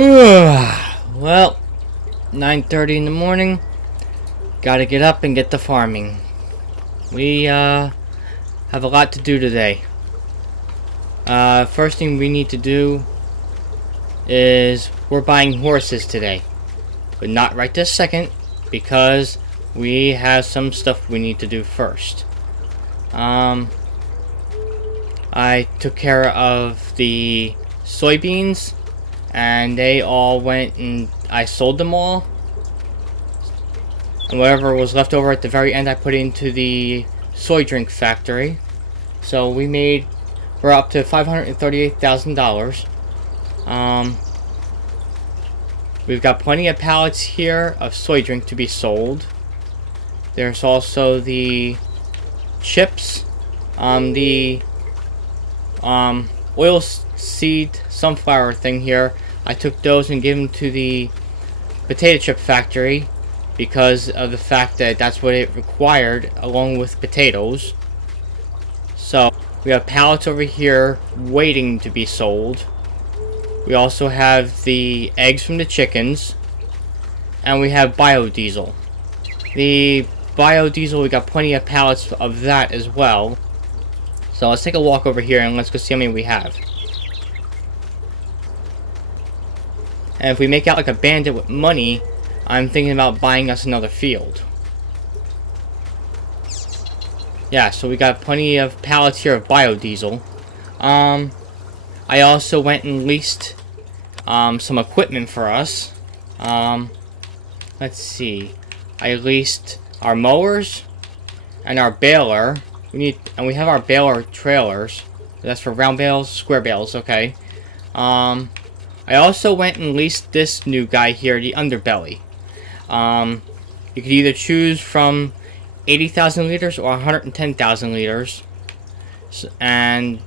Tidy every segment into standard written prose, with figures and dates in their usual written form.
Well, 9:30 in the morning. Gotta get up and get to farming. We have a lot to do today. First thing we need to do is we're buying horses today. But not right this second, because we have some stuff we need to do first. I took care of the soybeans, and they all went and I sold them all. And whatever was left over at the very end, I put into the Soy Drink factory. So we're up to $538,000. We've got plenty of pallets here of Soy Drink to be sold. There's also the chips, the oil seed sunflower thing here. I took those and gave them to the potato chip factory because of the fact that that's what it required along with potatoes. So we have pallets over here waiting to be sold. We also have the eggs from the chickens, and we have biodiesel. The biodiesel, we got plenty of pallets of that as well. So let's take a walk over here and let's go see how many we have. And if we make out like a bandit with money, I'm thinking about buying us another field. Yeah, so we got plenty of pallets here of biodiesel. I also went and leased some equipment for us. Let's see. I leased our mowers and our baler. We have our baler trailers. That's for round bales, square bales, okay. I also went and leased this new guy here, the underbelly. You could either choose from 80,000 liters or 110,000 liters. And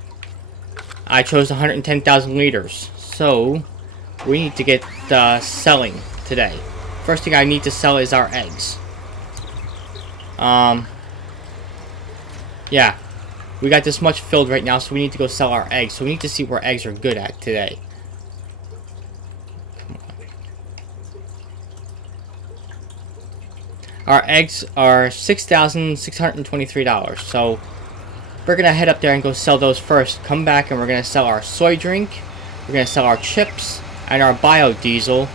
I chose 110,000 liters. So we need to get selling today. First thing I need to sell is our eggs. Yeah, we got this much filled right now, so we need to go sell our eggs. So we need to see where eggs are good at today. Come on. Our eggs are $6,623. So we're gonna head up there and go sell those first. Come back and we're gonna sell our soy drink. We're gonna sell our chips and our biodiesel,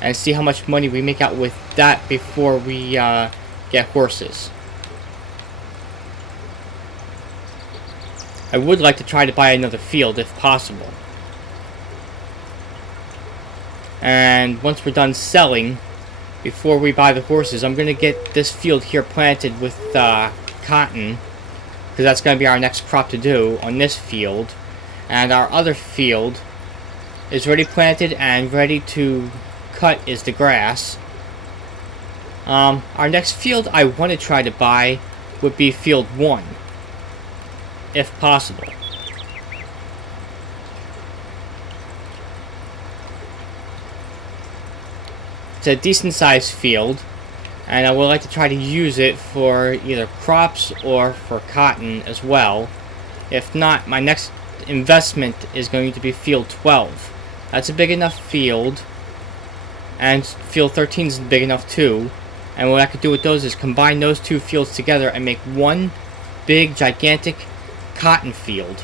and see how much money we make out with that before we get horses. I would like to try to buy another field if possible. And once we're done selling, before we buy the horses, I'm going to get this field here planted with cotton, because that's going to be our next crop to do on this field. And our other field is already planted and ready to cut is the grass. Our next field I want to try to buy would be field 1. If possible. It's a decent sized field, and I would like to try to use it for either crops or for cotton as well. If not, my next investment is going to be field 12. That's a big enough field, and field 13 is big enough too. And what I could do with those is combine those two fields together and make one big gigantic cotton field,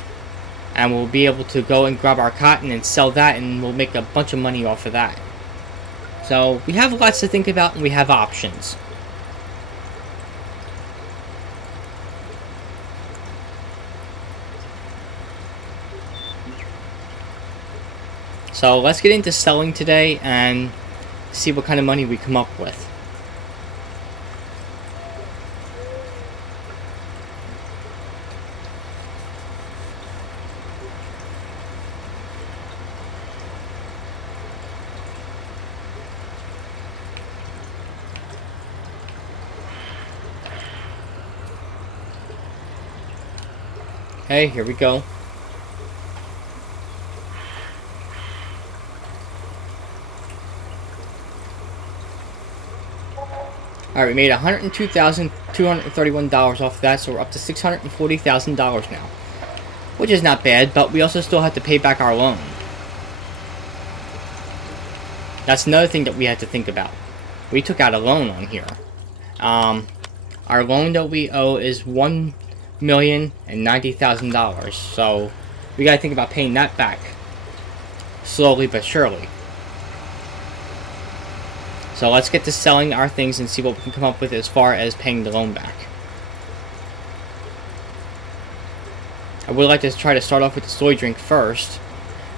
and we'll be able to go and grab our cotton and sell that, and we'll make a bunch of money off of that. So we have lots to think about, and we have options. So let's get into selling today and see what kind of money we come up with. Okay, here we go. Alright, we made $102,231 off that, so we're up to $640,000 now. Which is not bad, but we also still have to pay back our loan. That's another thing that we had to think about. We took out a loan on here. Our loan that we owe is $1,090,000. So we gotta think about paying that back slowly but surely. So let's get to selling our things and see what we can come up with as far as paying the loan back. I would like to try to start off with the soy drink first,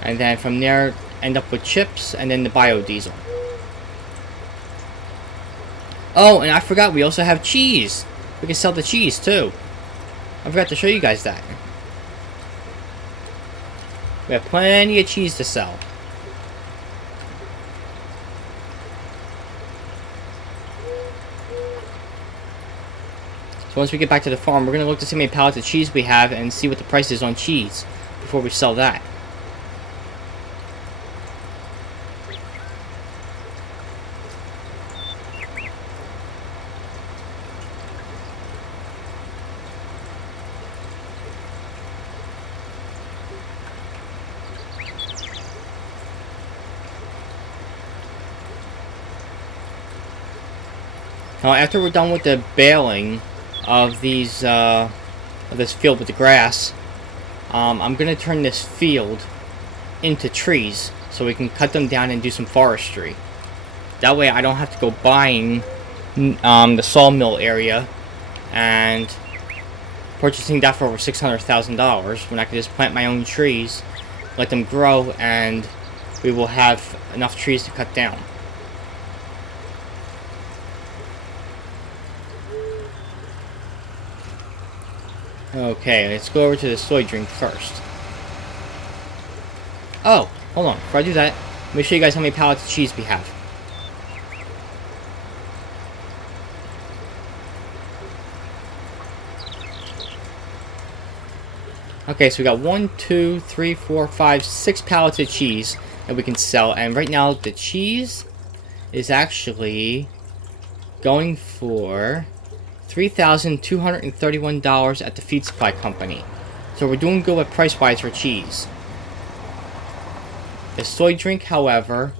and then from there end up with chips and then the biodiesel. Oh, and I forgot, we also have cheese. We can sell the cheese too. I forgot to show you guys that. We have plenty of cheese to sell. So once we get back to the farm, we're going to look to see how many pallets of cheese we have and see what the price is on cheese before we sell that. Now, after we're done with the baling of these, of this field with the grass, I'm gonna turn this field into trees so we can cut them down and do some forestry. That way, I don't have to go buying the sawmill area and purchasing that for over $600,000 when I can just plant my own trees, let them grow, and we will have enough trees to cut down. Okay, let's go over to the soy drink first. Oh, hold on. Before I do that, let me show you guys how many pallets of cheese we have. Okay, so we got 1, 2, 3, 4, 5, 6 pallets of cheese that we can sell. And right now, the cheese is actually going for $3,231 at the feed supply company. So we're doing good with price-wise for cheese. The soy drink, however,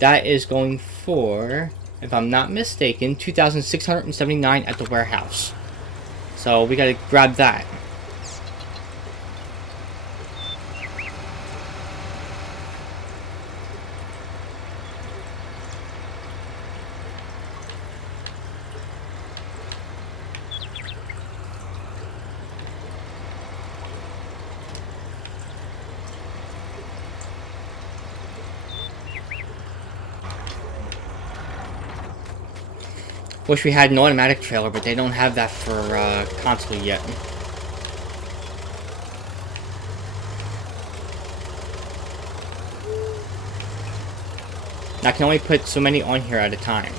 that is going for, if I'm not mistaken, $2,679 at the warehouse. So we gotta grab that. Wish we had an automatic trailer, but they don't have that for console yet. I can only put so many on here at a time.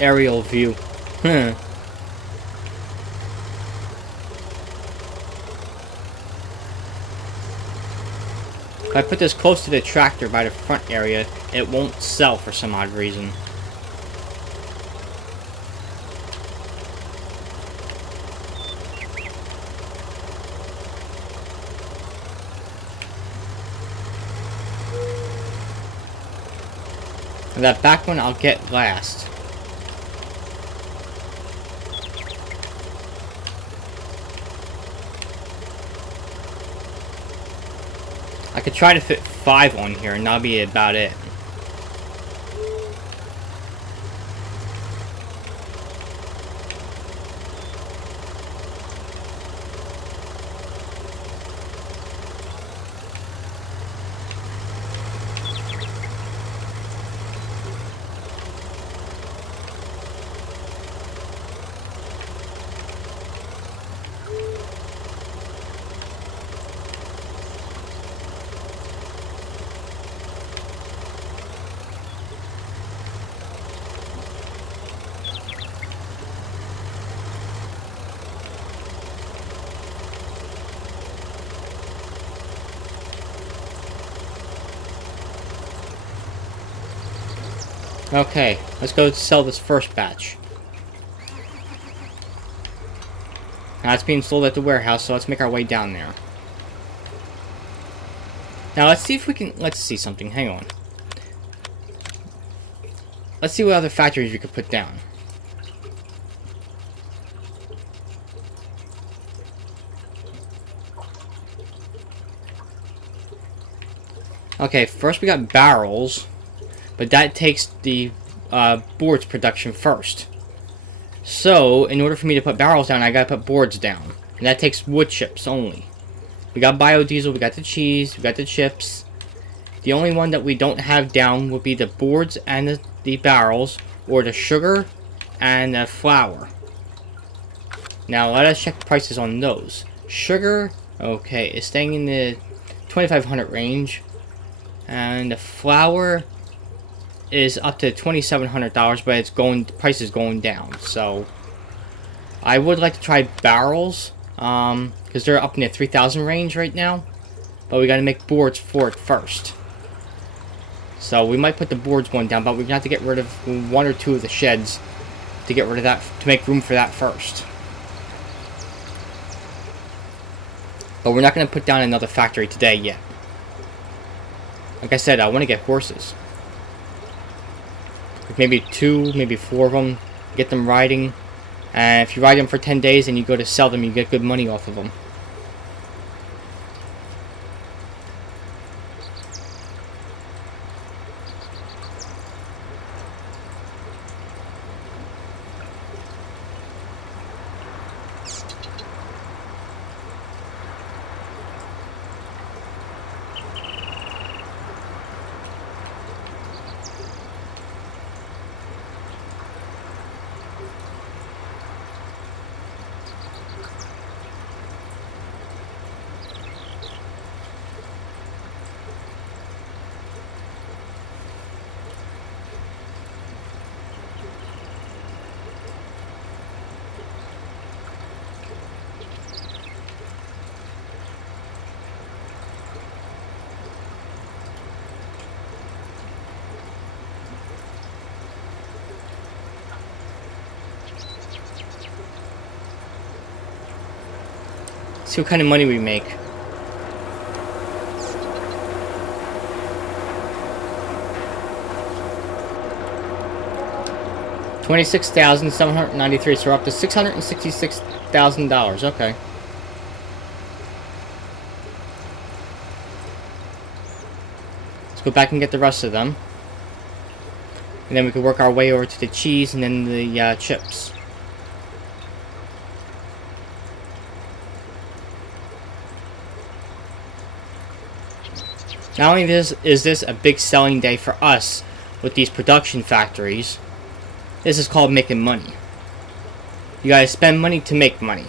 Aerial view. If I put this close to the tractor by the front area, it won't sell for some odd reason. And that back one I'll get last. I could try to fit 5 on here and that'll be about it. Okay, let's go sell this first batch. Now it's being sold at the warehouse, so let's make our way down there. Now let's see if we can, let's see something, hang on. Let's see what other factories we could put down. Okay, first we got barrels. But that takes the boards production first. So, in order for me to put barrels down, I gotta put boards down. And that takes wood chips only. We got biodiesel, we got the cheese, we got the chips. The only one that we don't have down would be the boards and the barrels, or the sugar and the flour. Now, let us check the prices on those. Sugar, okay, is staying in the 2,500 range. And the flour is up to $2,700, but it's going, the price is going down. So I would like to try barrels, because they're up in the 3,000 range right now. But we got to make boards for it first. So we might put the boards going down, but we're gonna have to get rid of 1 or 2 of the sheds to get rid of that, to make room for that first. But we're not gonna put down another factory today yet. Like I said, I want to get horses. Maybe 2, maybe 4 of them. Get them riding. And if you ride them for 10 days and you go to sell them, you get good money off of them. See what kind of money we make. $26,793, so we're up to $666,000. Okay. Let's go back and get the rest of them. And then we can work our way over to the cheese and then the chips. Not only is this a big selling day for us with these production factories, this is called making money. You gotta spend money to make money.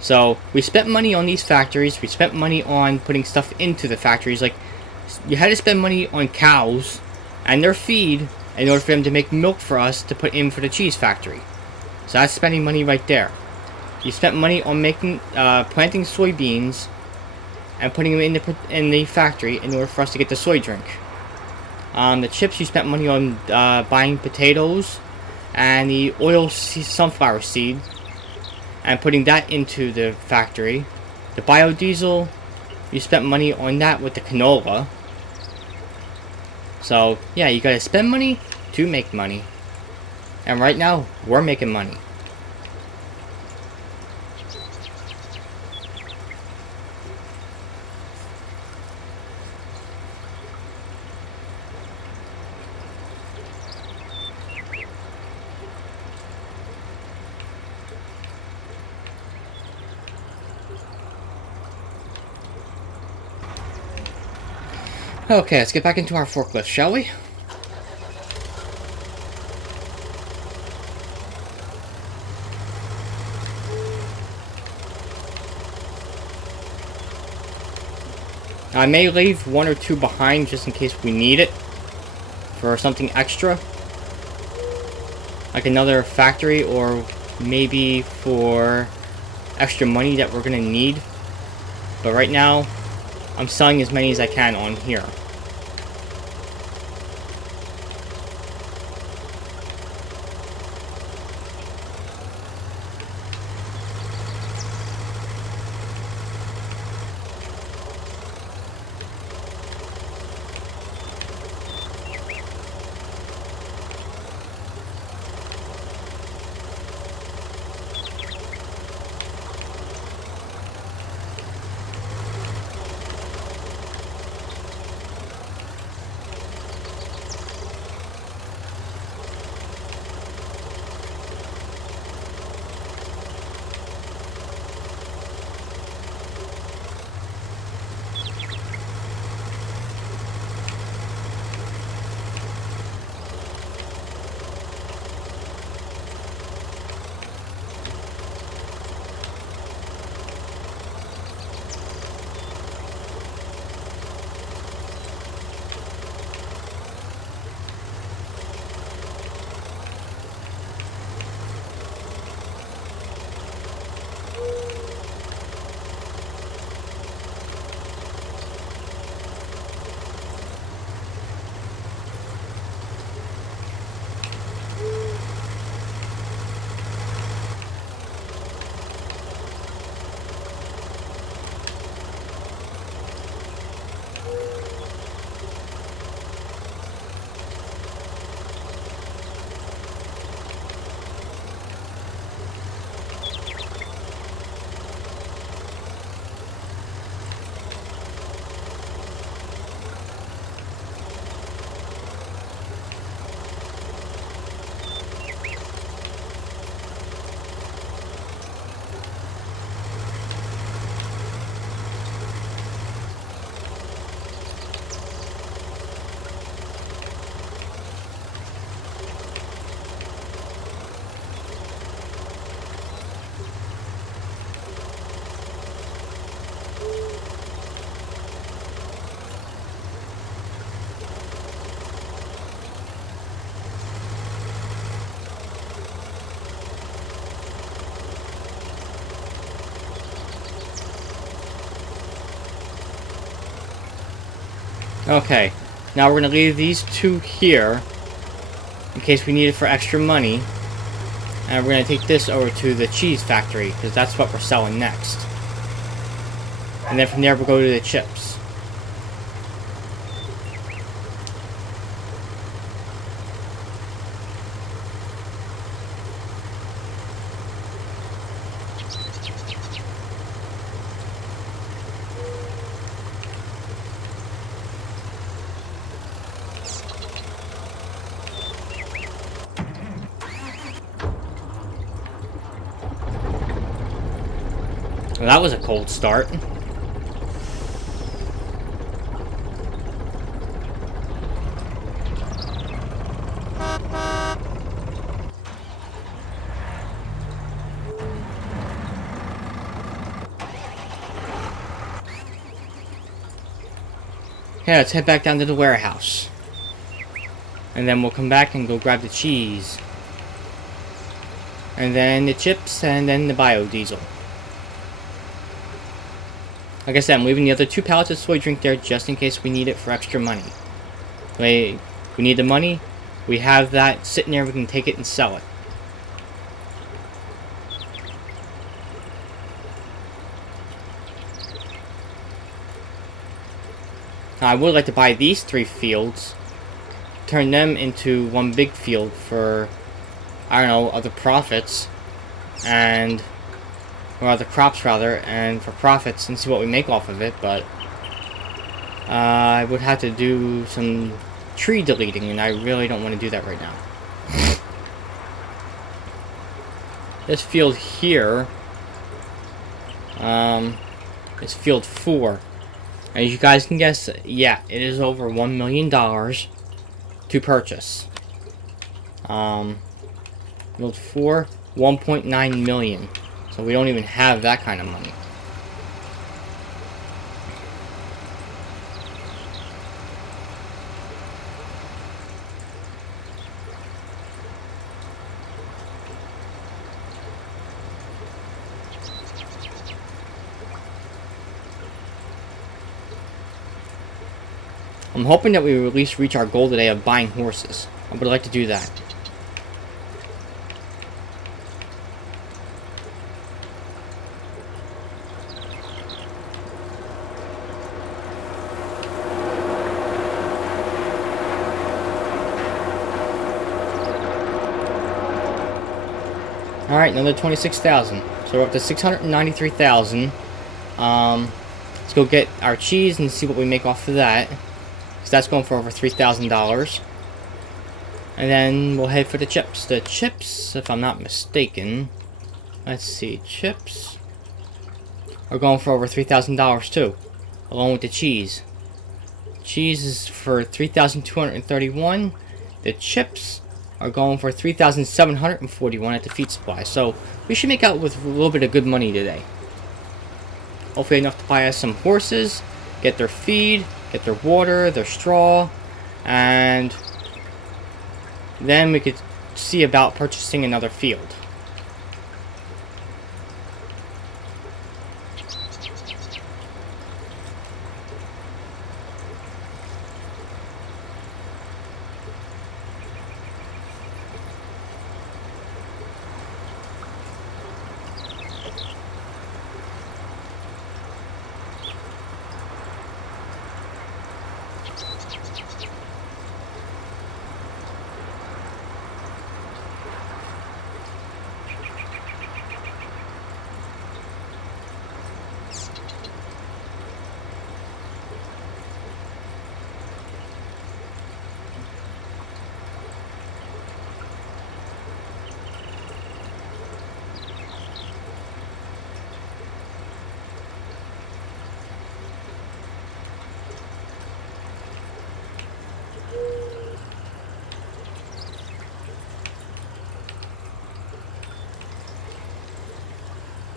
So, we spent money on these factories, we spent money on putting stuff into the factories. Like, you had to spend money on cows and their feed in order for them to make milk for us to put in for the cheese factory. So that's spending money right there. You spent money on making, planting soybeans and putting them in the factory in order for us to get the soy drink. The chips, you spent money on buying potatoes and the sunflower seed and putting that into the factory. The biodiesel, you spent money on that with the canola. So, yeah, you gotta spend money to make money. And right now, we're making money. Okay, let's get back into our forklift, shall we? I may leave one or two behind just in case we need it for something extra. Like another factory, or maybe for extra money that we're gonna need. But right now, I'm selling as many as I can on here. Okay, now we're going to leave these two here in case we need it for extra money. And we're going to take this over to the cheese factory because that's what we're selling next. And then from there we'll go to the chips. Well, that was a cold start. Okay, let's head back down to the warehouse. And then we'll come back and go grab the cheese. And then the chips, and then the biodiesel. Like I said, I'm leaving the other 2 pallets of soy drink there just in case we need it for extra money. We need the money, we have that sitting there, we can take it and sell it. Now, I would like to buy these 3 fields, turn them into one big field for, I don't know, other profits, and or other crops rather, and for profits, and see what we make off of it. But I would have to do some tree deleting, and I really don't want to do that right now. This field here is field 4. As you guys can guess, yeah, it is over $1 million to purchase. Field 4, 1.9 million. So we don't even have that kind of money. I'm hoping that we will at least reach our goal today of buying horses. I would like to do that. Alright, another 26,000. So we're up to 693,000. Let's go get our cheese and see what we make off of that. So that's going for over $3,000. And then we'll head for the chips. The chips, if I'm not mistaken, let's see, chips are going for over $3,000 too, along with the cheese. Cheese is for $3,231. The chips are going for $3,741 at the feed supply. So we should make out with a little bit of good money today. Hopefully enough to buy us some horses, get their feed, get their water, their straw, and then we could see about purchasing another field.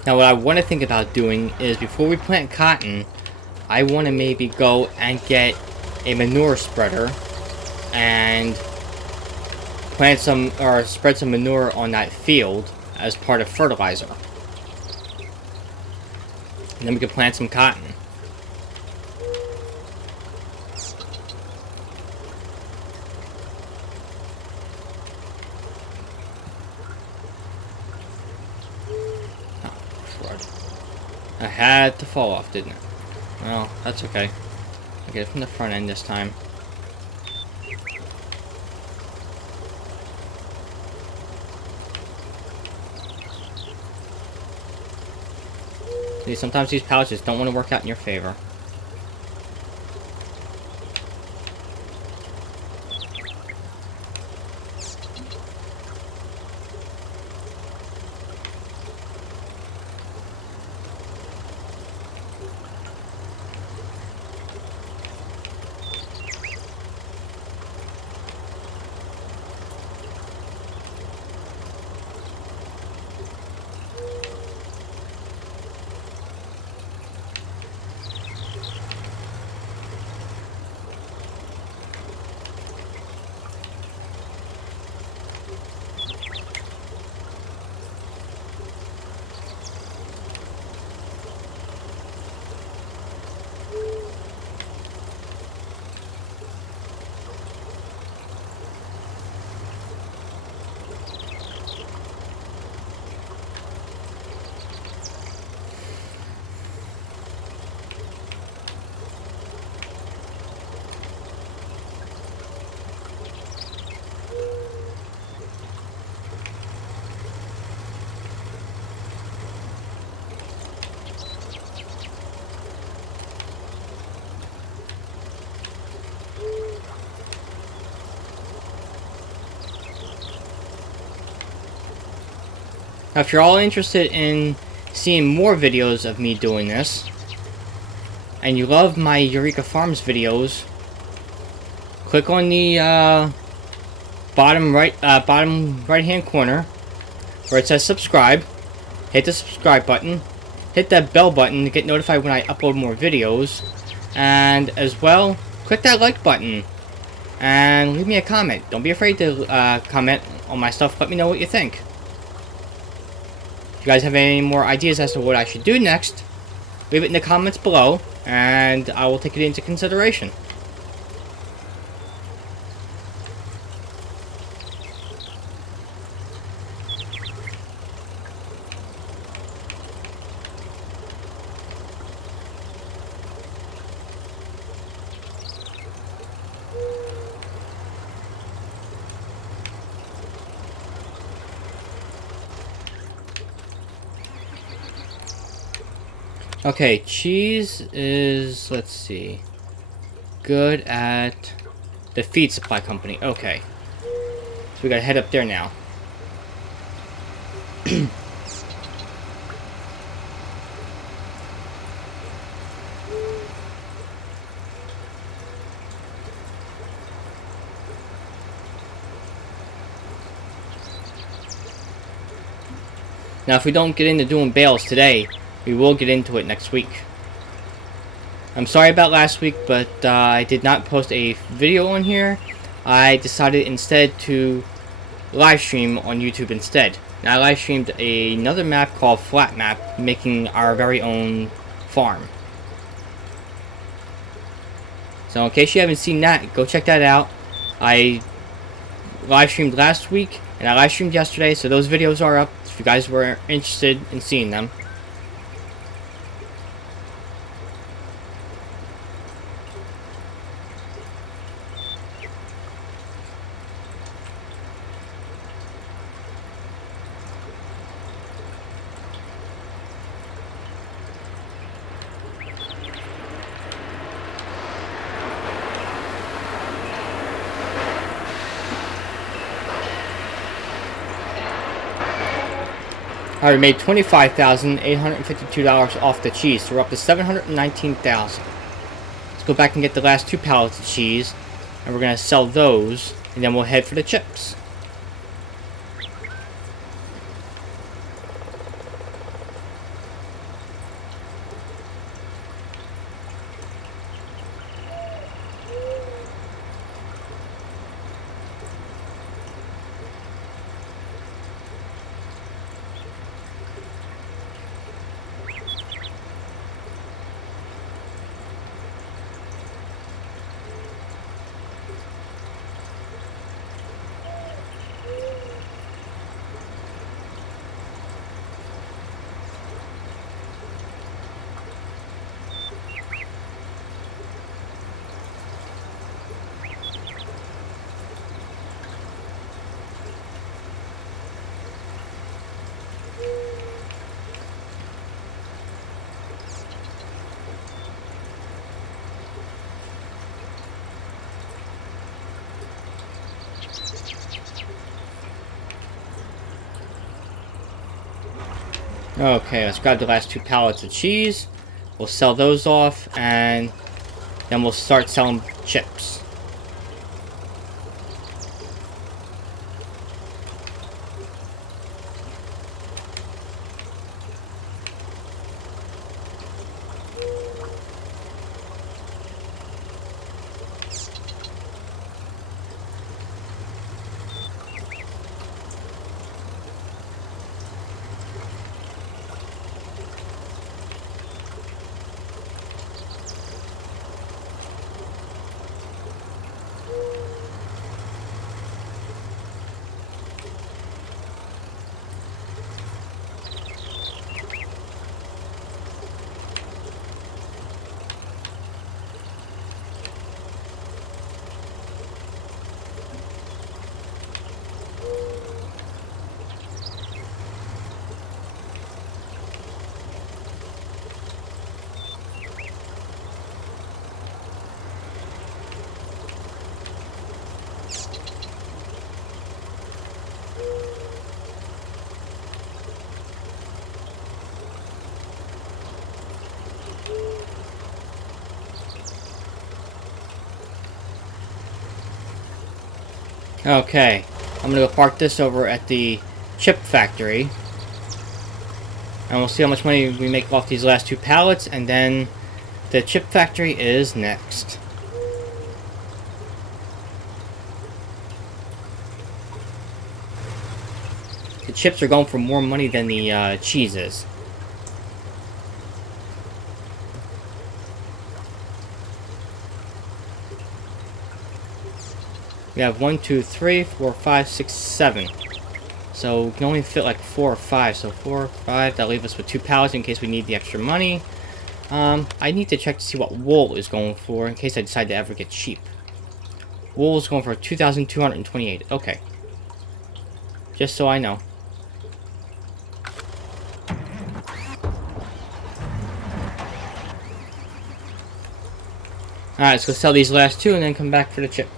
Now what I want to think about doing is, before we plant cotton, I want to maybe go and get a manure spreader and plant some, or spread some manure on that field as part of fertilizer. And then we can plant some cotton. I had to fall off, didn't it? Well, that's okay. I'll get it from the front end this time. See, sometimes these pouches don't want to work out in your favor. Now, if you're all interested in seeing more videos of me doing this, and you love my Eureka Farms videos, click on the bottom right hand corner where it says subscribe. Hit the subscribe button. Hit that bell button to get notified when I upload more videos. And as well, click that like button. And leave me a comment. Don't be afraid to comment on my stuff. Let me know what you think. If you guys have any more ideas as to what I should do next, leave it in the comments below, and I will take it into consideration. Okay, cheese is, let's see, good at the feed supply company. Okay, so we gotta head up there now. Now, if we don't get into doing bales today, we will get into it next week. I'm sorry about last week, but I did not post a video on here. I decided instead to live stream on YouTube instead. And I live streamed another map called Flat Map, making our very own farm. So in case you haven't seen that, go check that out. I live streamed last week, and I live streamed yesterday, so those videos are up if you guys were interested in seeing them. I made $25,852 off the cheese, so we're up to $719,000. Let's go back and get the last 2 pallets of cheese, and we're gonna sell those, and then we'll head for the chips. Okay, let's grab the last 2 pallets of cheese. We'll sell those off, and then we'll start selling chips. Okay, I'm gonna go park this over at the chip factory. And we'll see how much money we make off these last 2 pallets, and then the chip factory is next. The chips are going for more money than the cheese is. We have 1, 2, 3, 4, 5, 6, 7. So we can only fit like 4 or 5. So 4 or 5, that'll leave us with 2 pallets in case we need the extra money. I need to check to see what wool is going for in case I decide to ever get cheap. Wool is going for 2,228. Okay. Just so I know. Alright, let's go sell these last 2 and then come back for the chips.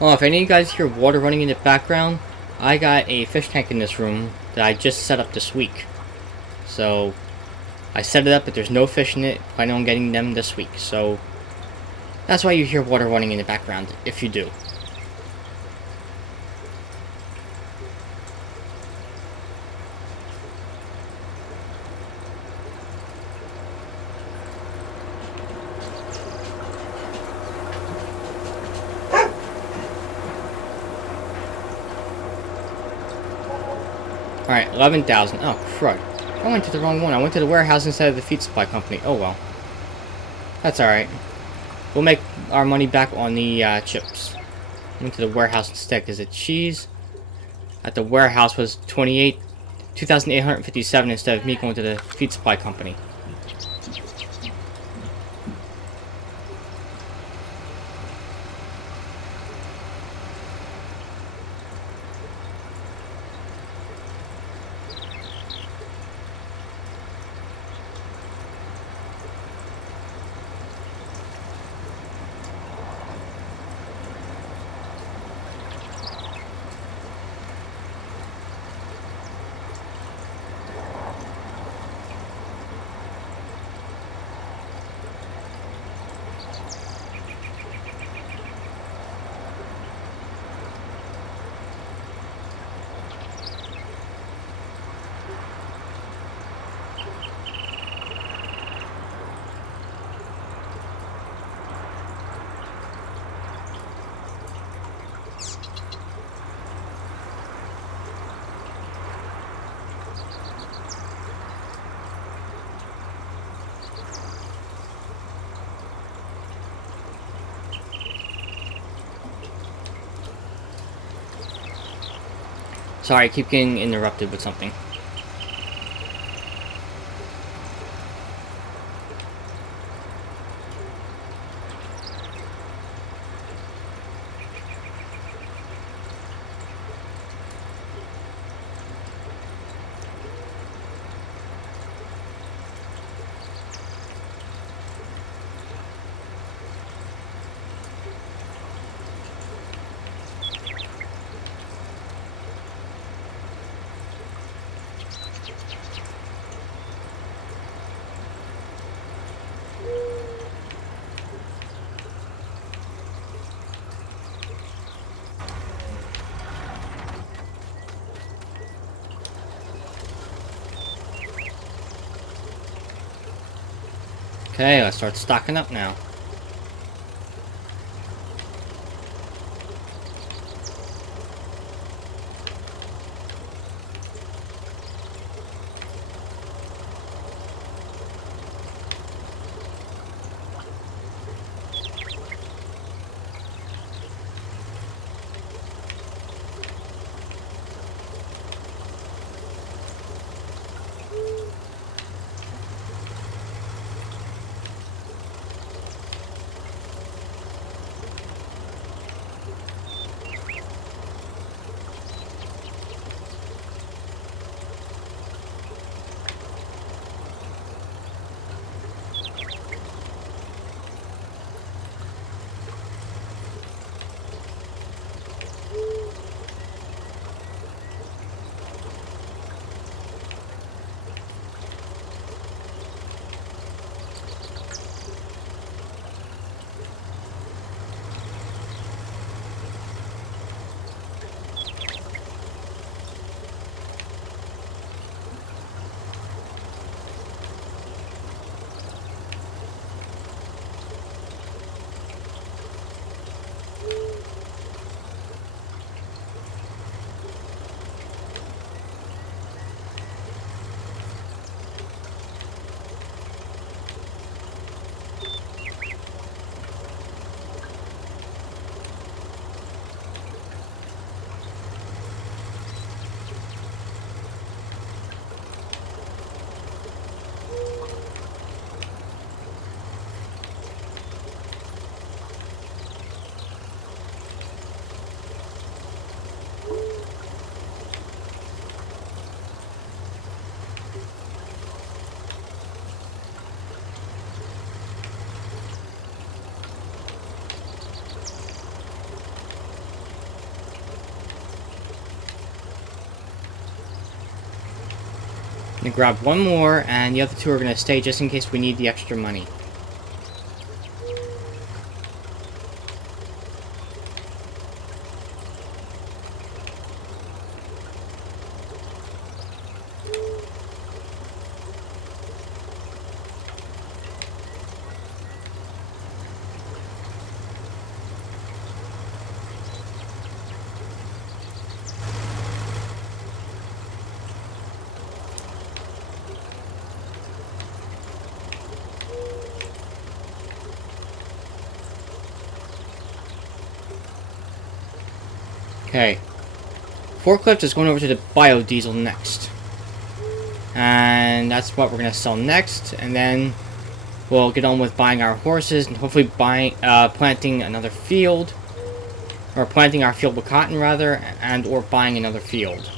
Well, if any of you guys hear water running in the background, I got a fish tank in this room that I just set up this week. So, I set it up, but there's no fish in it. Planning on getting them this week. So, that's why you hear water running in the background, if you do. Alright, 11,000. Oh, crud. I went to the wrong one. I went to the warehouse instead of the feed supply company. Oh, well. That's alright. We'll make our money back on the chips. I went to the warehouse instead because the cheese at the warehouse was 2,857 instead of me going to the feed supply company. Sorry, I keep getting interrupted with something. Okay, let's start stocking up now. gonna grab one more, and the other two are gonna stay just in case we need the extra money. Okay. Forklift is going over to the biodiesel next. And that's what we're going to sell next. And then we'll get on with buying our horses and hopefully planting another field. Or planting our field with cotton, rather. And or buying another field.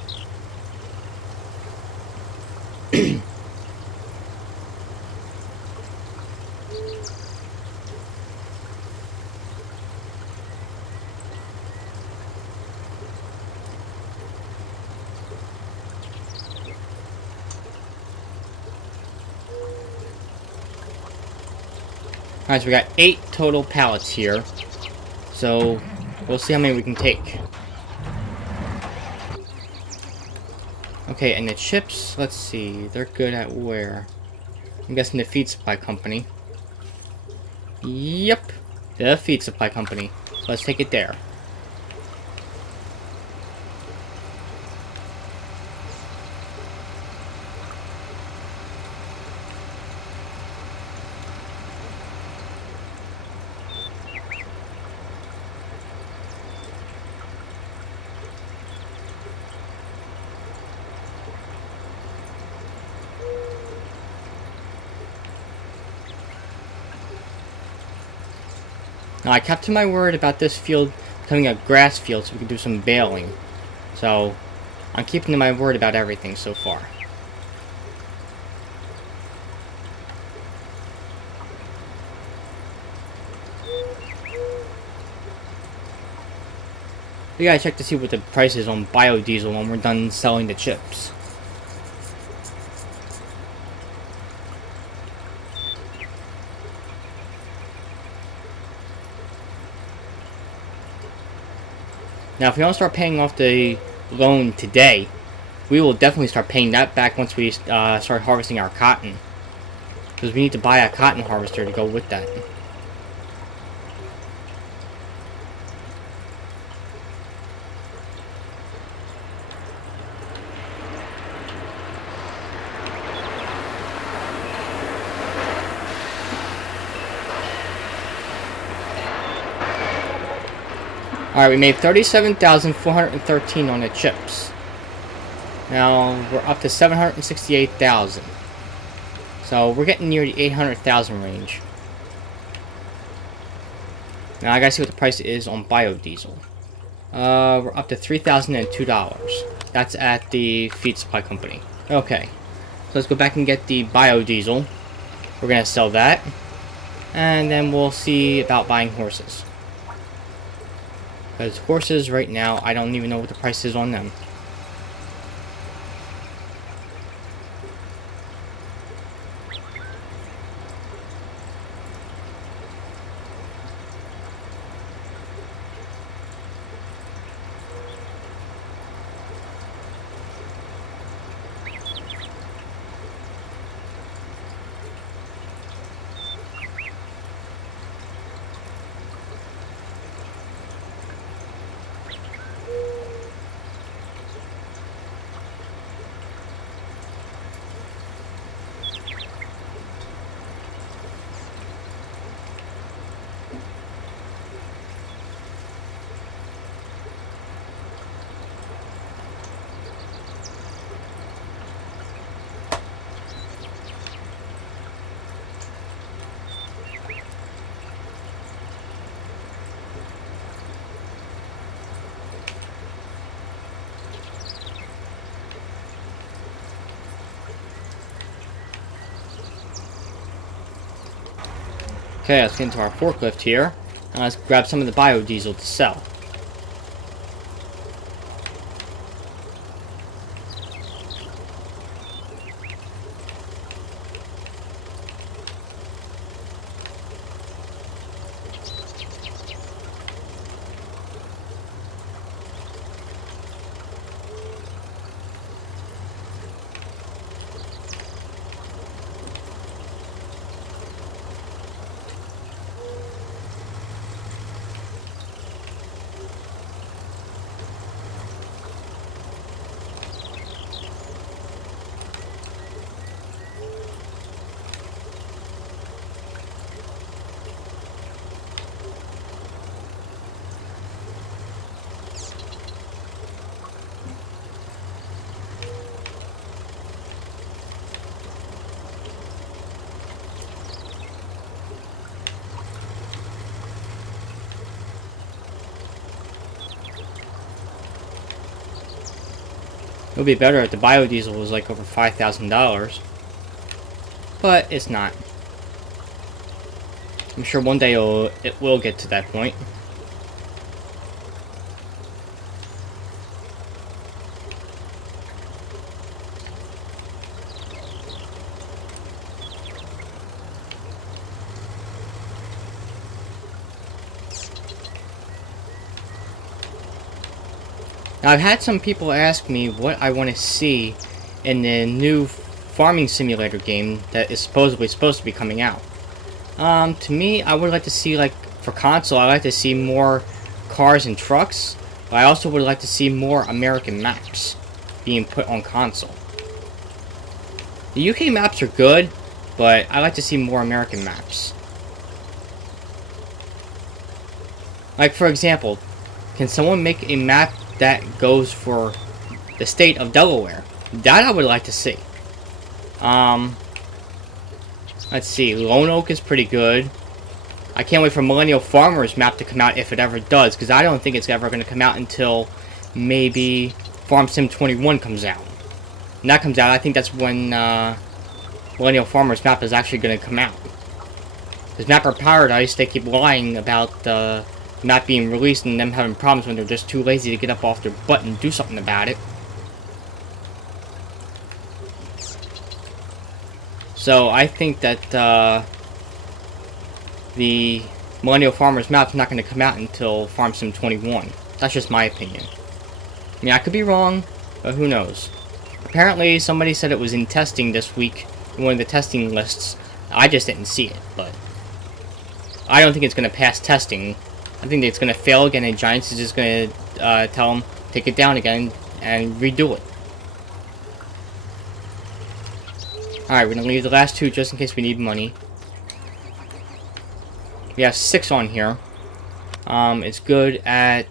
Alright, so we got 8 total pallets here. So, we'll see how many we can take. Okay, and the chips, let's see. They're good at where? I'm guessing the feed supply company. Yep, the feed supply company. Let's take it there. Now, I kept to my word about this field becoming a grass field so we can do some baling. So, I'm keeping to my word about everything so far. We gotta check to see what the price is on biodiesel when we're done selling the chips. Now, if we don't start paying off the loan today, we will definitely start paying that back once we start harvesting our cotton. Because we need to buy a cotton harvester to go with that. Alright, we made $37,413 on the chips. Now, we're up to $768,000. So, we're getting near the $800,000 range. Now, I gotta see what the price is on biodiesel. We're up to $3,002. That's at the feed supply company. Okay. So, let's go back and get the biodiesel. We're gonna sell that. And then we'll see about buying horses. Because horses right now, I don't even know what the price is on them. Okay, let's get into our forklift here. And let's grab some of the biodiesel to sell. Would be better if the biodiesel was like over $5,000. But it's not. I'm sure one day it will get to that point. Now, I've had some people ask me what I want to see in the new farming simulator game that is supposedly supposed to be coming out. To me, I would like to see, like, for console, I like to see more cars and trucks, but I also would like to see more American maps being put on console. The UK maps are good, but I like to see more American maps. Like, for example, can someone make a map that goes for the state of Delaware? That I would like to see. Let's see, Lone Oak is pretty good. I can't wait for Millennial Farmers map to come out if it ever does, because I don't think it's ever going to come out until maybe Farm Sim 21 comes out. When that comes out, I think that's when Millennial Farmers map is actually going to come out. Because Mapper Paradise, they keep lying about the map being released and them having problems when they're just too lazy to get up off their butt and do something about it. So I think that the Millennial Farmers map's not going to come out until Farm Sim 21. That's just my opinion. I mean, I could be wrong, but who knows. Apparently, somebody said it was in testing this week in one of the testing lists. I just didn't see it, but I don't think it's going to pass testing. I think it's going to fail again, and Giants is just going to tell them, take it down again, and redo it. Alright, we're going to leave the last two just in case we need money. We have 6 on here. It's good at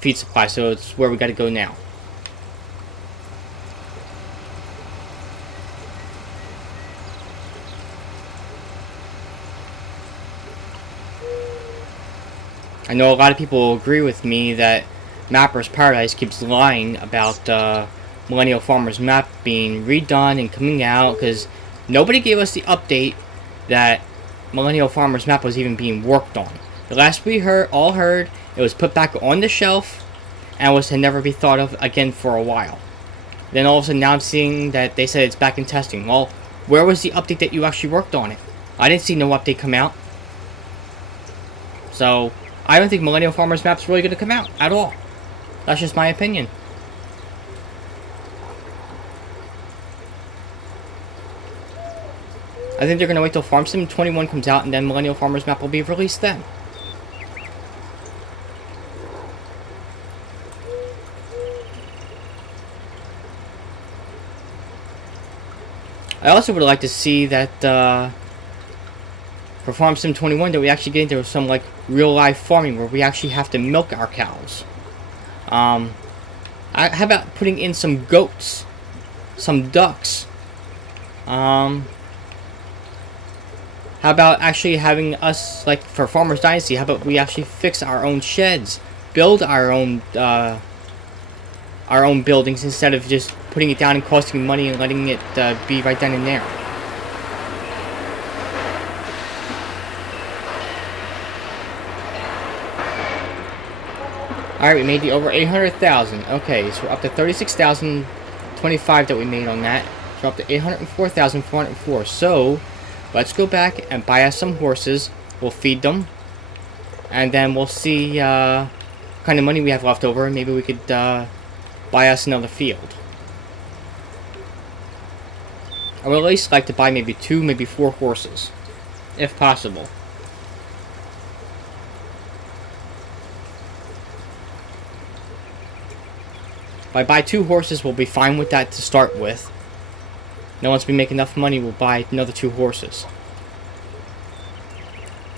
feed supply, so it's where we got to go now. I know a lot of people agree with me that Mapper's Paradise keeps lying about Millennial Farmers map being redone and coming out, because nobody gave us the update that Millennial Farmers map was even being worked on. The last we all heard, it was put back on the shelf and was to never be thought of again for a while. Then all of a sudden now I'm seeing that they said it's back in testing. Well, where was the update that you actually worked on it? I didn't see no update come out. So I don't think Millennial Farmers map's really going to come out at all. That's just my opinion. I think they're going to wait till Farm Sim 21 comes out and then Millennial Farmers map will be released then. I also would like to see that for Farm Sim 21 that we actually get into some like real life farming where we actually have to milk our cows. How about putting in some goats, some ducks? How about actually having us, like for Farmers Dynasty, how about we actually fix our own sheds, build our own buildings instead of just putting it down and costing money and letting it be right then and there. Alright, we made the over 800,000. Okay, so we're up to 36,025 that we made on that. So we're up to 804,404. So let's go back and buy us some horses. We'll feed them. And then we'll see what kind of money we have left over. Maybe we could buy us another field. I would at least like to buy maybe 2, maybe 4 horses. If possible. If I buy 2 horses, we'll be fine with that to start with. Now once we make enough money, we'll buy another 2 horses.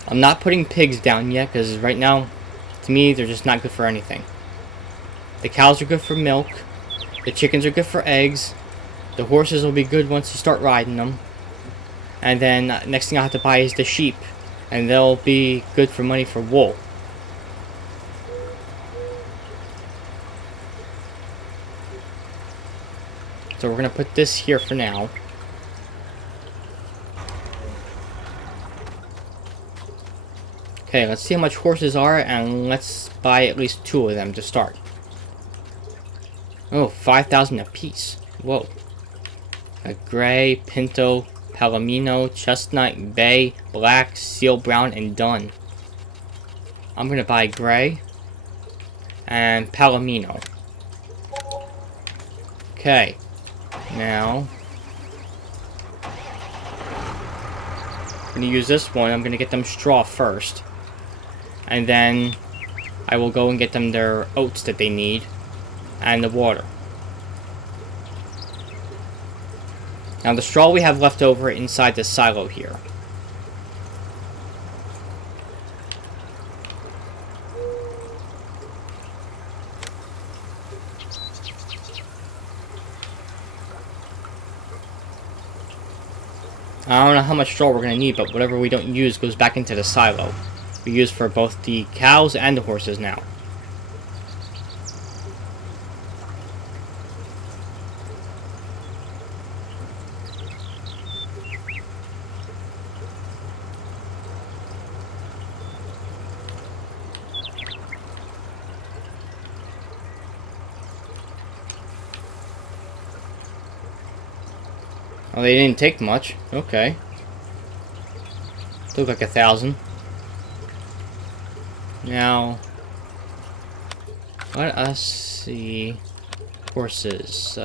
I'm not putting pigs down yet, because right now, to me, they're just not good for anything. The cows are good for milk. The chickens are good for eggs. The horses will be good once you start riding them. And then, next thing I have to buy is the sheep. And they'll be good for money for wool. So we're gonna put this here for now. Okay, let's see how much horses are, and let's buy at least 2 of them to start. Oh, 5,000 apiece. Whoa. A gray, pinto, palomino, chestnut, bay, black, seal brown, and dun. I'm gonna buy gray and palomino. Okay. Now, I'm gonna use this one. I'm gonna get them straw first. And then I will go and get them their oats that they need. And the water. Now the straw we have left over inside the silo here. I don't know how much straw we're going to need, but whatever we don't use goes back into the silo. We use for both the cows and the horses now. Oh, they didn't take much. Okay. Took like 1,000. Now, let us see. Horses.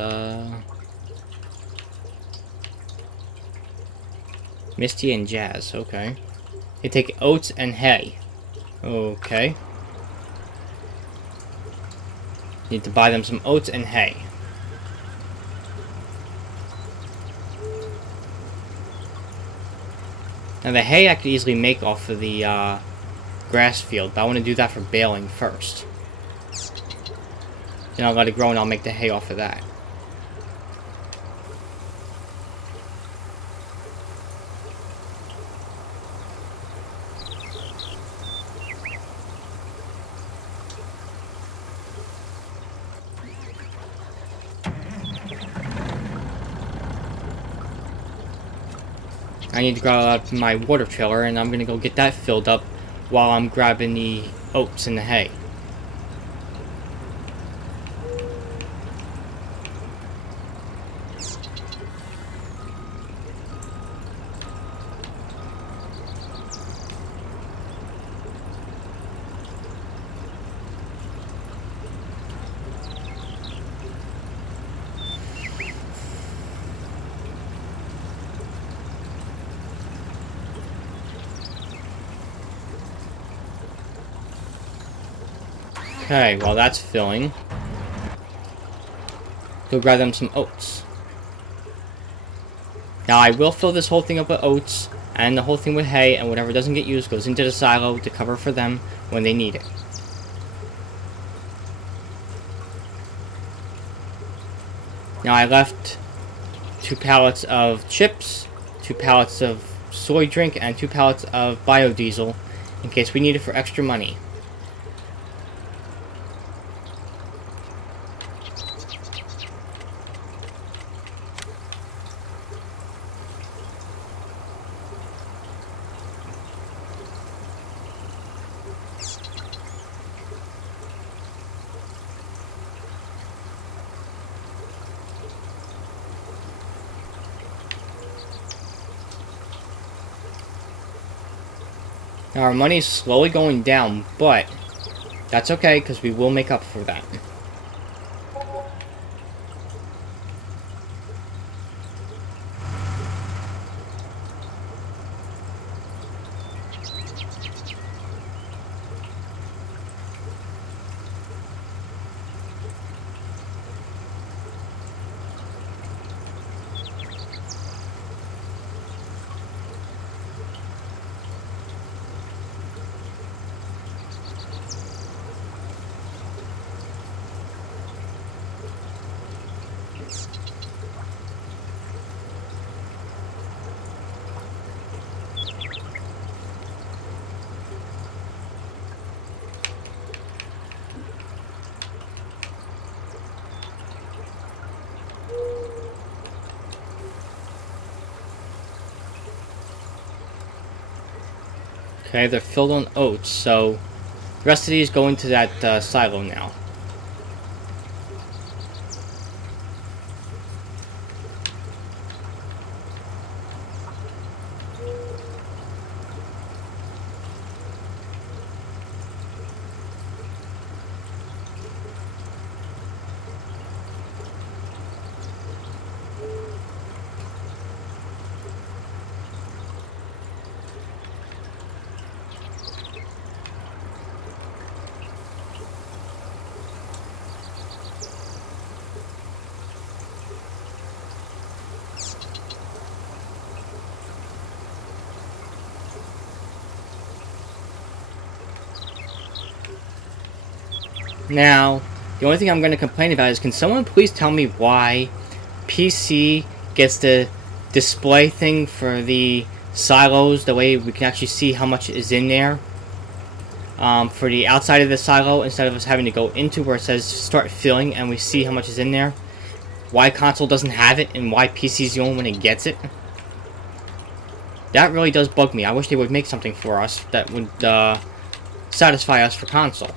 Misty and Jazz. Okay. They take oats and hay. Okay. Need to buy them some oats and hay. Now the hay I could easily make off of the grass field, but I want to do that for baling first. Then I'll let it grow and I'll make the hay off of that. I need to grab out my water trailer, and I'm gonna go get that filled up while I'm grabbing the oats and the hay. Okay, while that's filling, go grab them some oats. Now I will fill this whole thing up with oats, and the whole thing with hay, and whatever doesn't get used goes into the silo to cover for them when they need it. Now I left 2 pallets of chips, 2 pallets of soy drink, and 2 pallets of biodiesel in case we need it for extra money. Now our money's slowly going down, but that's okay because we will make up for that. Okay, they're filled on oats, so the rest of these go into that silo now. Now, the only thing I'm going to complain about is, can someone please tell me why PC gets the display thing for the silos, the way we can actually see how much is in there for the outside of the silo, instead of us having to go into where it says start filling and we see how much is in there. Why console doesn't have it and why PC's the only one that gets it. That really does bug me. I wish they would make something for us that would satisfy us for console.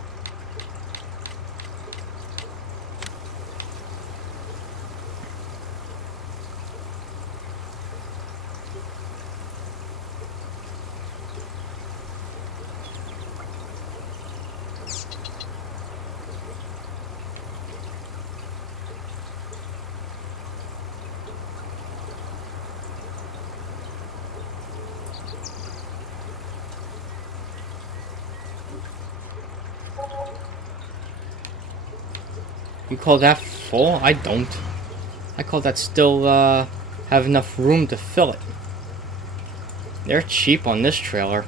You call that full? I don't. I call that still have enough room to fill it. They're cheap on this trailer.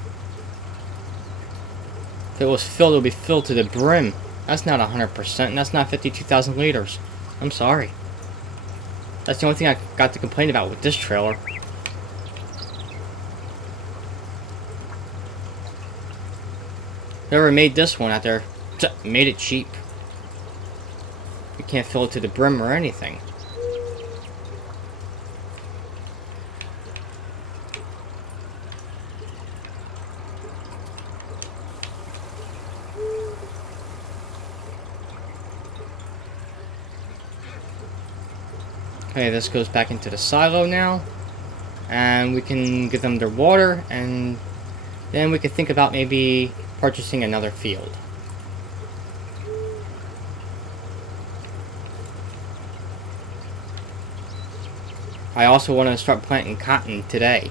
If it was filled, it would be filled to the brim. That's not 100%, and that's not 52,000 liters. I'm sorry. That's the only thing I got to complain about with this trailer. Whoever made this one out there made it cheap. You can't fill it to the brim or anything. Okay, this goes back into the silo now. And we can give them their water, and then we can think about maybe purchasing another field. I also want to start planting cotton today.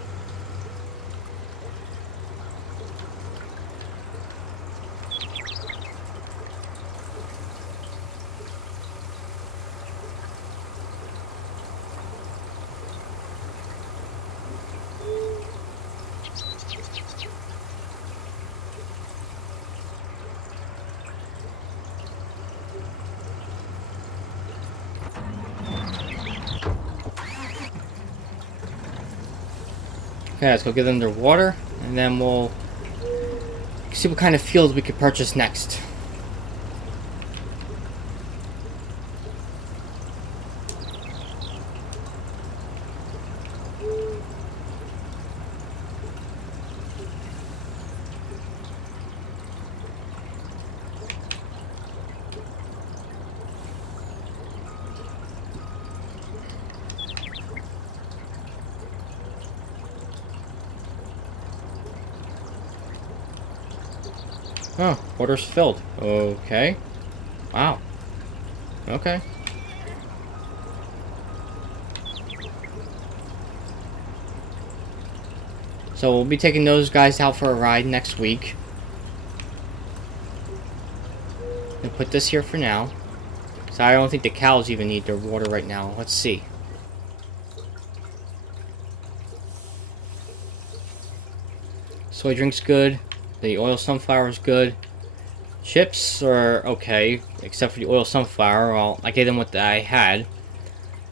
Okay, let's go give them their water, and then we'll see what kind of fields we could purchase next. Oh, water's filled. Okay. Wow. Okay. So we'll be taking those guys out for a ride next week. And put this here for now. So I don't think the cows even need their water right now. Let's see. Soy Drink's good. The oil sunflower is good. Chips are okay, except for the oil sunflower. Well, I gave them what I had.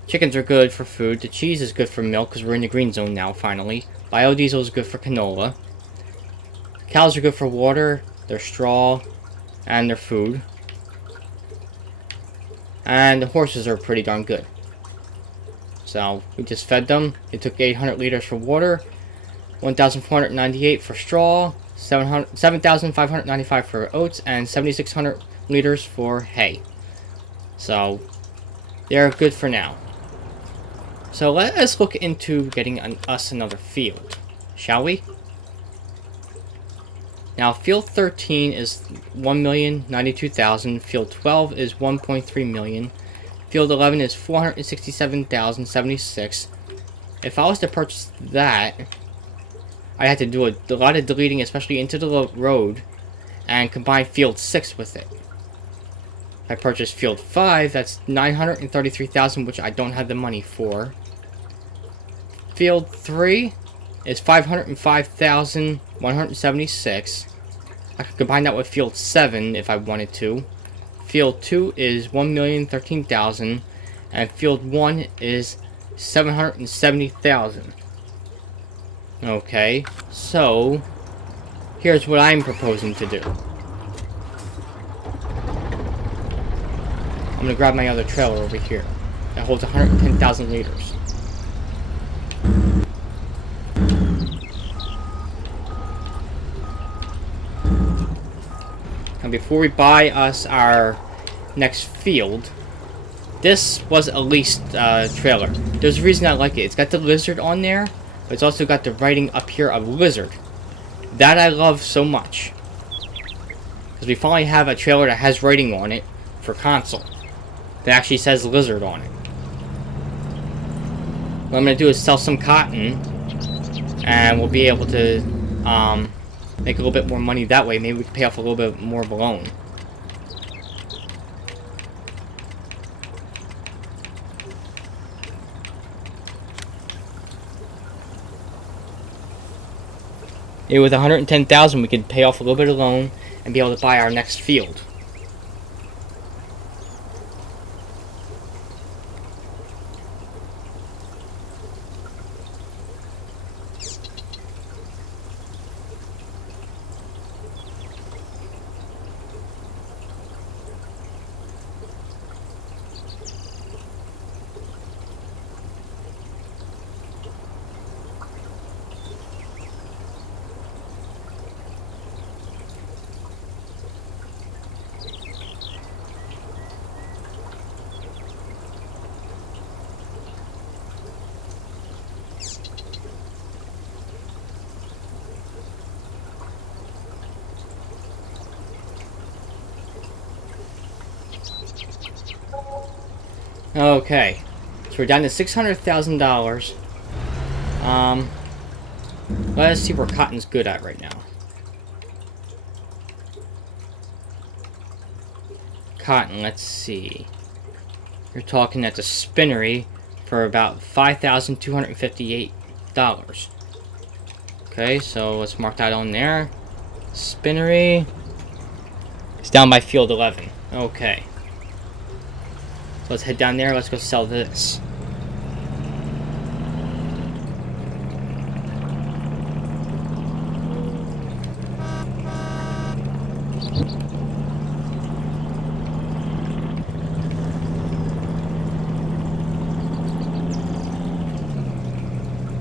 Chickens are good for food. The cheese is good for milk, because we're in the green zone now, finally. Biodiesel is good for canola. Cows are good for water, their straw, and their food. And the horses are pretty darn good. So, we just fed them. It took 800 liters for water, 1,498 for straw, 7,595 for oats, and 7,600 liters for hay. So they're good for now. So let us look into getting us another field, shall we? Now, field 13 is 1,092,000. Field 12 is 1.3 million. Field 11 is 467,076. If I was to purchase that, I had to do a lot of deleting, especially into the road, and combine field 6 with it. If I purchase field 5, that's 933,000, which I don't have the money for. Field 3 is 505,176. I could combine that with field 7 if I wanted to. Field 2 is 1,013,000, and field 1 is 770,000. Okay, so here's what I'm proposing to do. I'm gonna grab my other trailer over here that holds 110,000 liters. And before we buy us our next field, this was a leased trailer. There's a reason I like it. It's got the lizard on there, but it's also got the writing up here of lizard. That I love so much. Because we finally have a trailer that has writing on it for console. That actually says lizard on it. What I'm going to do is sell some cotton, and we'll be able to make a little bit more money that way. Maybe we can pay off a little bit more of a loan. Maybe with 110,000 we could pay off a little bit of loan and be able to buy our next field. Okay, so we're down to $600,000. Let us see where cotton's good at right now. Cotton, let's see. You're talking at the spinnery for about $5,258. Okay, so let's mark that on there. Spinnery. It's down by field 11. Okay. So let's head down there. Let's go sell this.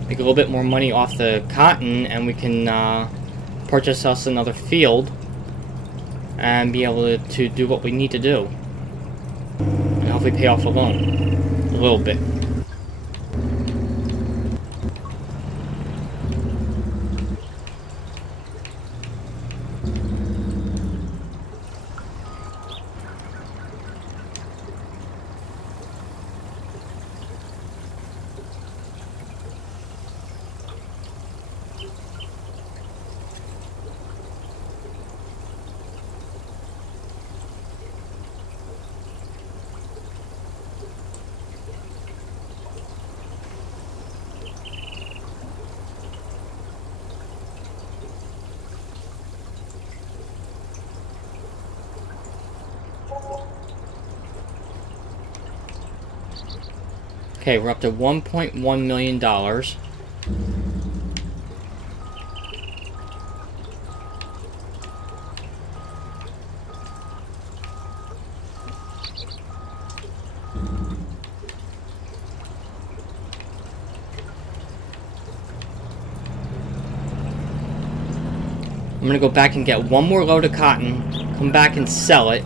Make a little bit more money off the cotton, and we can purchase us another field and be able to do what we need to do. And hopefully pay off a loan. A little bit. Okay, we're up to $1.1 million. I'm gonna go back and get one more load of cotton, come back and sell it,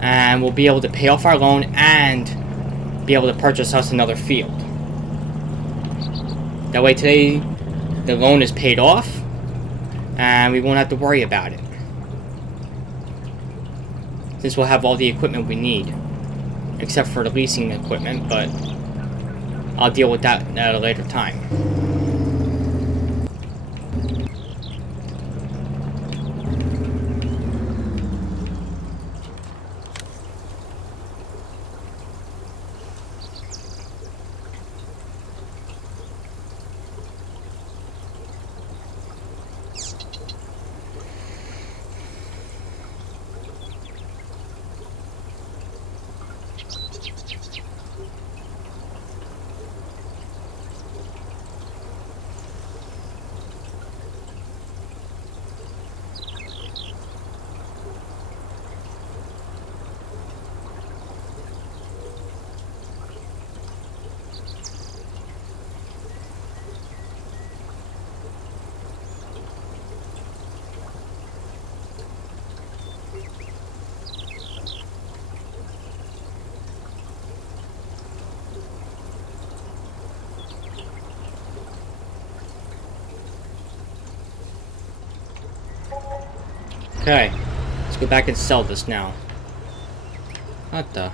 and we'll be able to pay off our loan and be able to purchase us another field. That way today the loan is paid off and we won't have to worry about it, since we'll have all the equipment we need, except for the leasing equipment, but I'll deal with that at a later time. Okay, let's go back and sell this now. What the?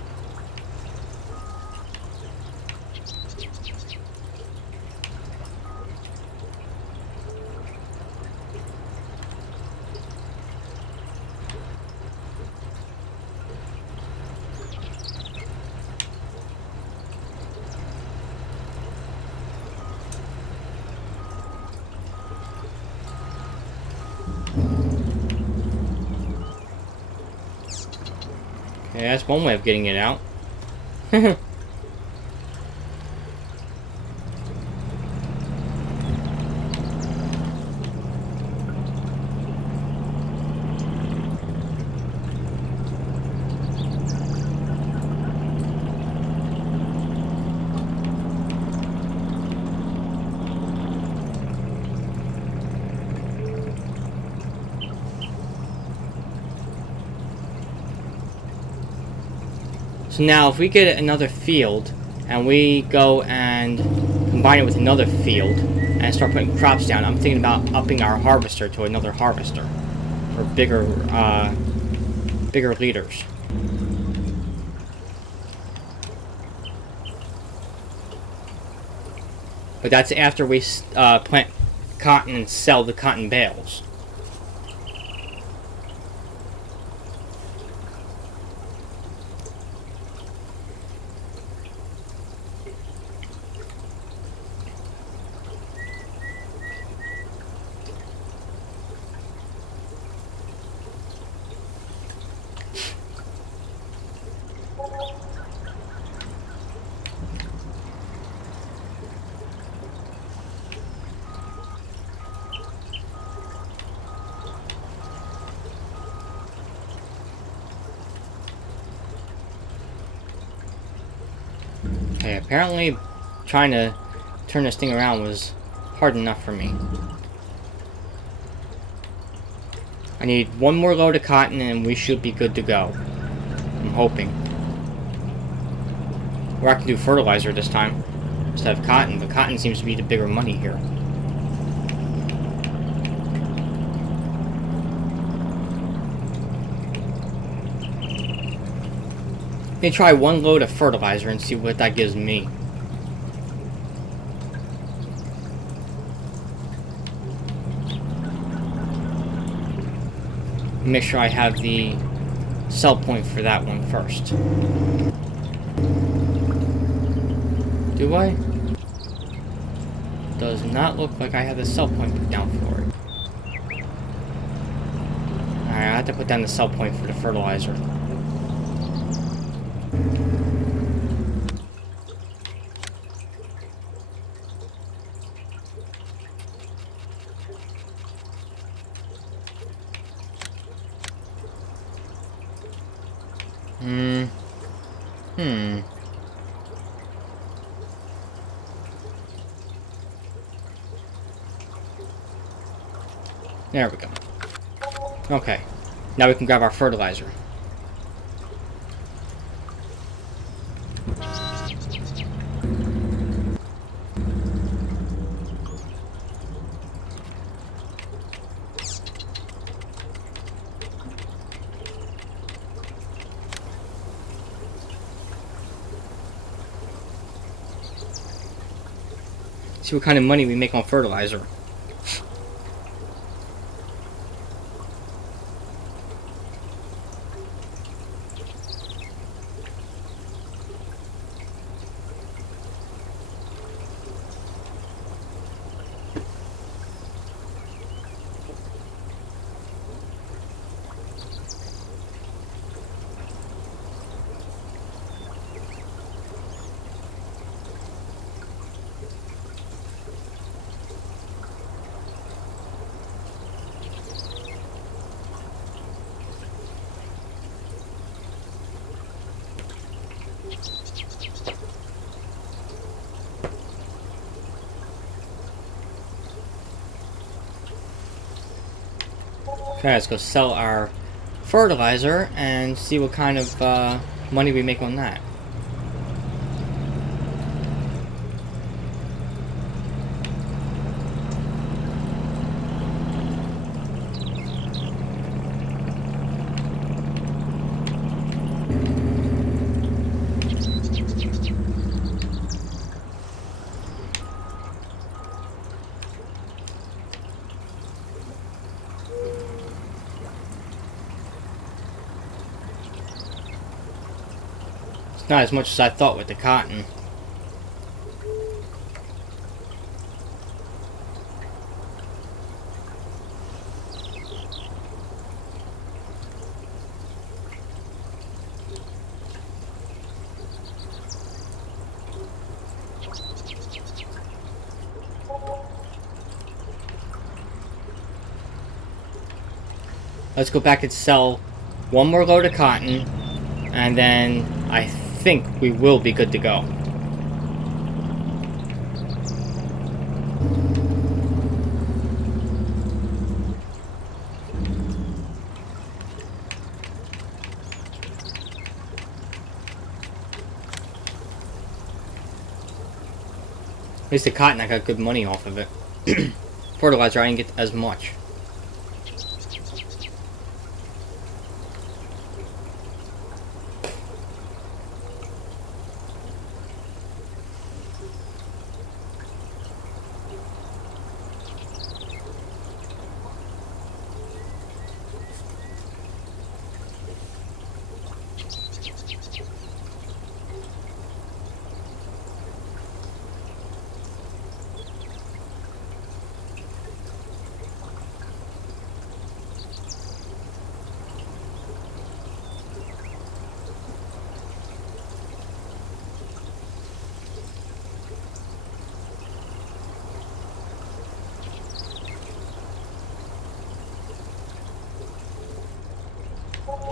Okay, that's one way of getting it out. So now, if we get another field, and we go and combine it with another field, and start putting crops down, I'm thinking about upping our harvester to another harvester, for bigger liters. But that's after we plant cotton and sell the cotton bales. Okay, apparently trying to turn this thing around was hard enough for me. I need one more load of cotton and we should be good to go. I'm hoping. Or I can do fertilizer this time instead of cotton, but cotton seems to be the bigger money here. Let me try one load of fertilizer and see what that gives me. Make sure I have the sell point for that one first. Do I? Does not look like I have the sell point put down for it. Alright, I have to put down the sell point for the fertilizer. There we go. Okay. Now we can grab our fertilizer. See what kind of money we make on fertilizer. Okay, let's go sell our fertilizer and see what kind of money we make on that. Not as much as I thought with the cotton. Let's go back and sell one more load of cotton, and then I think we will be good to go. At least the cotton, I got good money off of it. Fertilizer, I didn't get as much.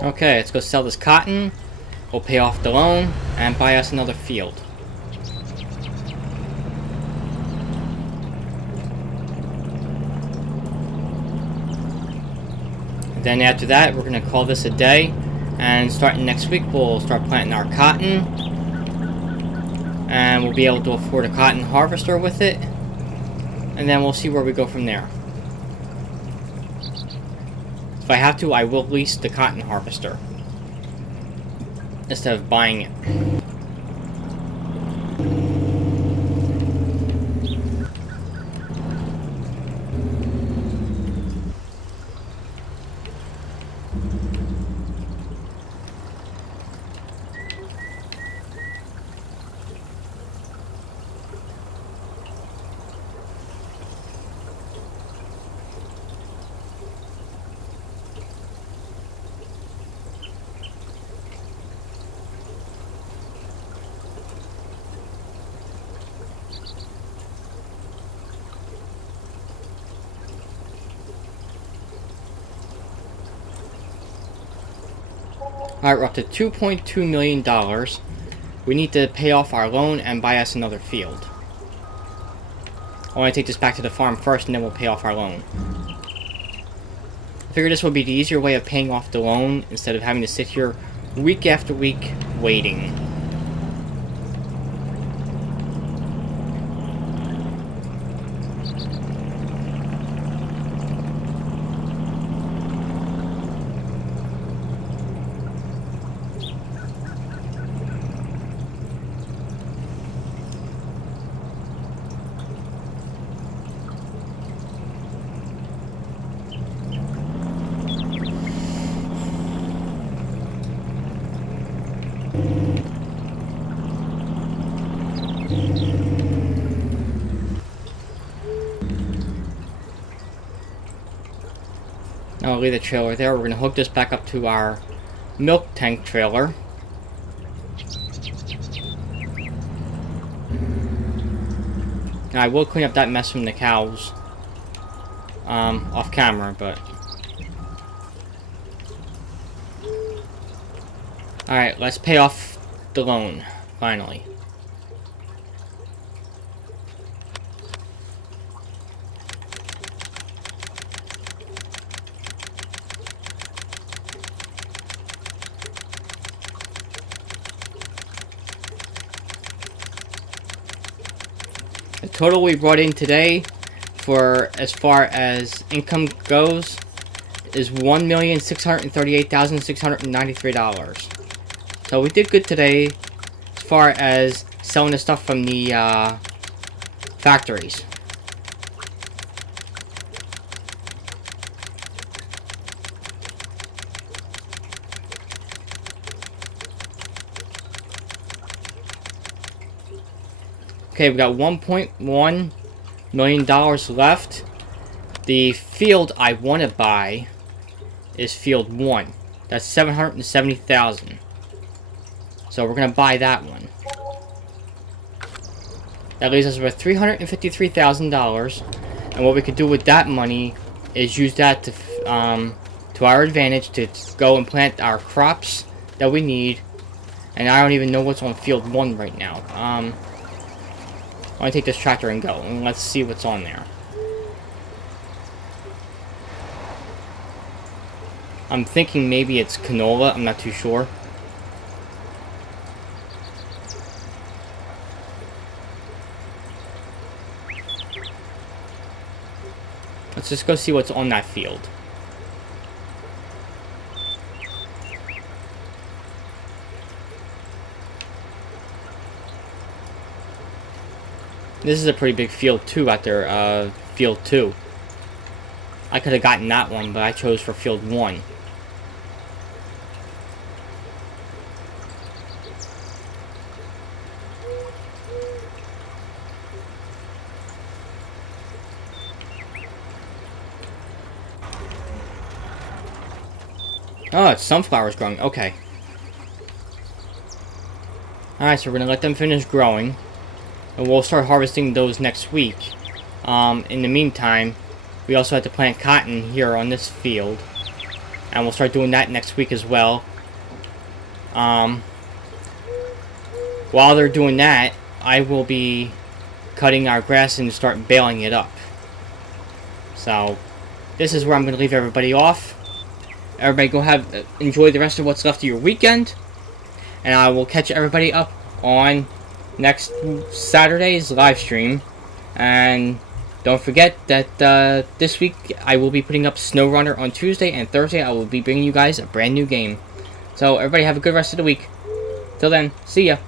Okay, let's go sell this cotton. We'll pay off the loan and buy us another field. Then after that, we're going to call this a day. And starting next week, we'll start planting our cotton. And we'll be able to afford a cotton harvester with it. And then we'll see where we go from there. If I have to, I will lease the cotton harvester instead of buying it. Alright, we're up to $2.2 million. We need to pay off our loan and buy us another field. I want to take this back to the farm first, and then we'll pay off our loan. I figured this would be the easier way of paying off the loan instead of having to sit here week after week waiting. Now I'll leave the trailer there. We're going to hook this back up to our milk tank trailer. Now I will clean up that mess from the cows off camera, but alright, let's pay off the loan finally. The total we brought in today, for as far as income goes, is $1,638,693. So we did good today as far as selling the stuff from the factories. Okay, we got $1.1 million left. The field I want to buy is field 1. That's $770,000. So we're going to buy that one. That leaves us with $353,000. And what we could do with that money is use that to our advantage to go and plant our crops that we need. And I don't even know what's on field 1 right now. I'm going to take this tractor and go, and let's see what's on there. I'm thinking maybe it's canola, I'm not too sure. Let's just go see what's on that field. This is a pretty big field too out there, field 2. I could have gotten that one, but I chose for field 1. Oh, it's sunflowers growing. Okay. Alright, so we're going to let them finish growing. And we'll start harvesting those next week. In the meantime, we also have to plant cotton here on this field. And we'll start doing that next week as well. While they're doing that, I will be cutting our grass and start baling it up. So, this is where I'm going to leave everybody off. Everybody go enjoy the rest of what's left of your weekend. And I will catch everybody up on next Saturday's live stream. And don't forget that this week I will be putting up SnowRunner on Tuesday, and Thursday I will be bringing you guys a brand new game. So everybody have a good rest of the week. Till then, see ya.